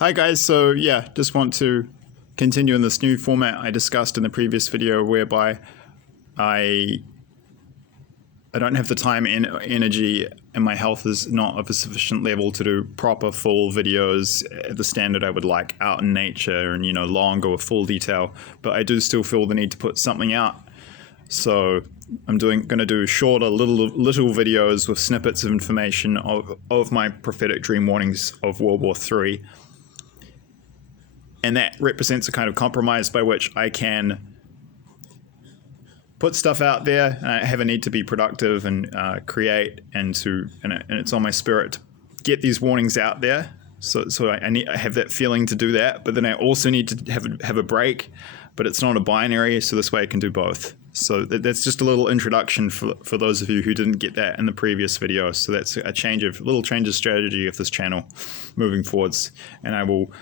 Hi guys, so yeah, just want to continue in this new format I discussed in the previous video, whereby I don't have the time and energy, and my health is not of a sufficient level to do proper full videos at the standard I would like, out in nature and longer with full detail, but I do still feel the need to put something out. So I'm going to do shorter little videos with snippets of information of my prophetic dream warnings of World War III. And that represents a kind of compromise by which I can put stuff out there, and I have a need to be productive and create, and it's on my spirit to get these warnings out there. So I have that feeling to do that, but then I also need to have a break, but it's not a binary, so this way I can do both. So that's just a little introduction for those of you who didn't get that in the previous video. So that's a little change of strategy of this channel moving forwards, and I will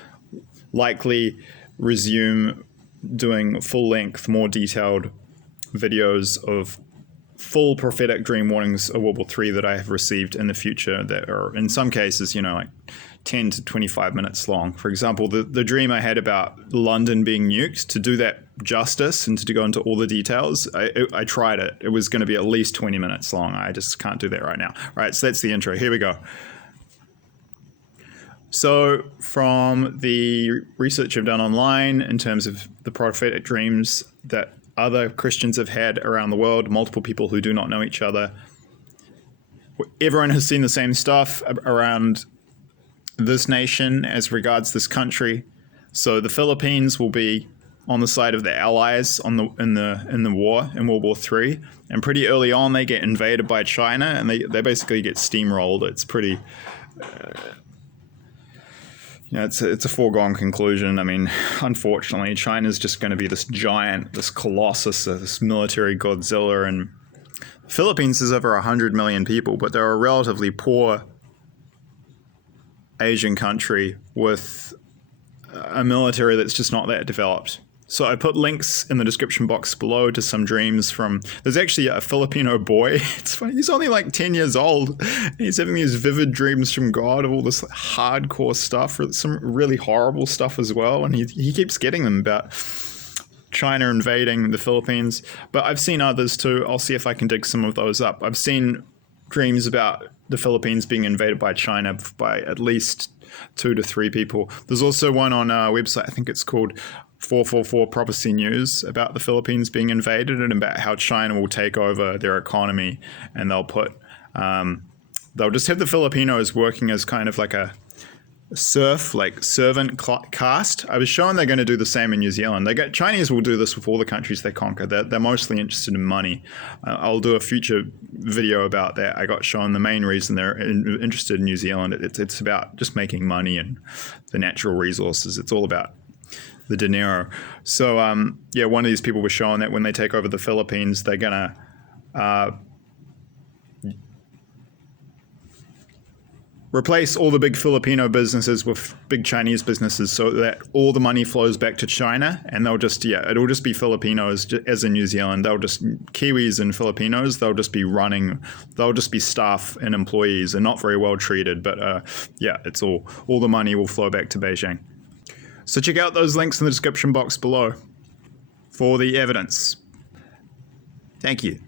likely resume doing full-length, more detailed videos of full prophetic dream warnings of World War III that I have received in the future that are, in some cases, like 10 to 25 minutes long. For example, the dream I had about London being nuked, to do that justice and to go into all the details, I tried it. It was going to be at least 20 minutes long. I just can't do that right now. All right, so that's the intro. Here we go. So from the research I've done online in terms of the prophetic dreams that other Christians have had around the world, multiple people who do not know each other, everyone has seen the same stuff around this nation as regards this country. So the Philippines will be on the side of the Allies in the war in World War III, and pretty early on they get invaded by China, and they basically get steamrolled. It's pretty it's a foregone conclusion. I mean, unfortunately, China's just going to be this giant, this colossus, this military Godzilla, and the Philippines is over 100 million people, but they're a relatively poor Asian country with a military that's just not that developed. So I put links in the description box below to some dreams from, there's actually a Filipino boy. It's funny, he's only like 10 years old. He's having these vivid dreams from God of all this hardcore stuff, some really horrible stuff as well. And he keeps getting them about China invading the Philippines. But I've seen others too. I'll see if I can dig some of those up. I've seen dreams about the Philippines being invaded by China by at least 2 to 3 people. There's also one on our website, I think it's called 444 Prophecy News, about the Philippines being invaded and about how China will take over their economy, and they'll just have the Filipinos working as kind of like a servant caste. I was shown they're going to do the same in New Zealand. Chinese will do this with all the countries they conquer. They're mostly interested in money. I'll do a future video about that. I got shown the main reason they're interested in New Zealand. It's about just making money and the natural resources. It's all about the dinero. So one of these people was showing that when they take over the Philippines, they're gonna replace all the big Filipino businesses with big Chinese businesses, so that all the money flows back to China, and it'll just be Filipinos as in New Zealand. They'll just Kiwis and Filipinos. They'll just be staff and employees, and not very well treated. But it's all the money will flow back to Beijing. So check out those links in the description box below for the evidence. Thank you.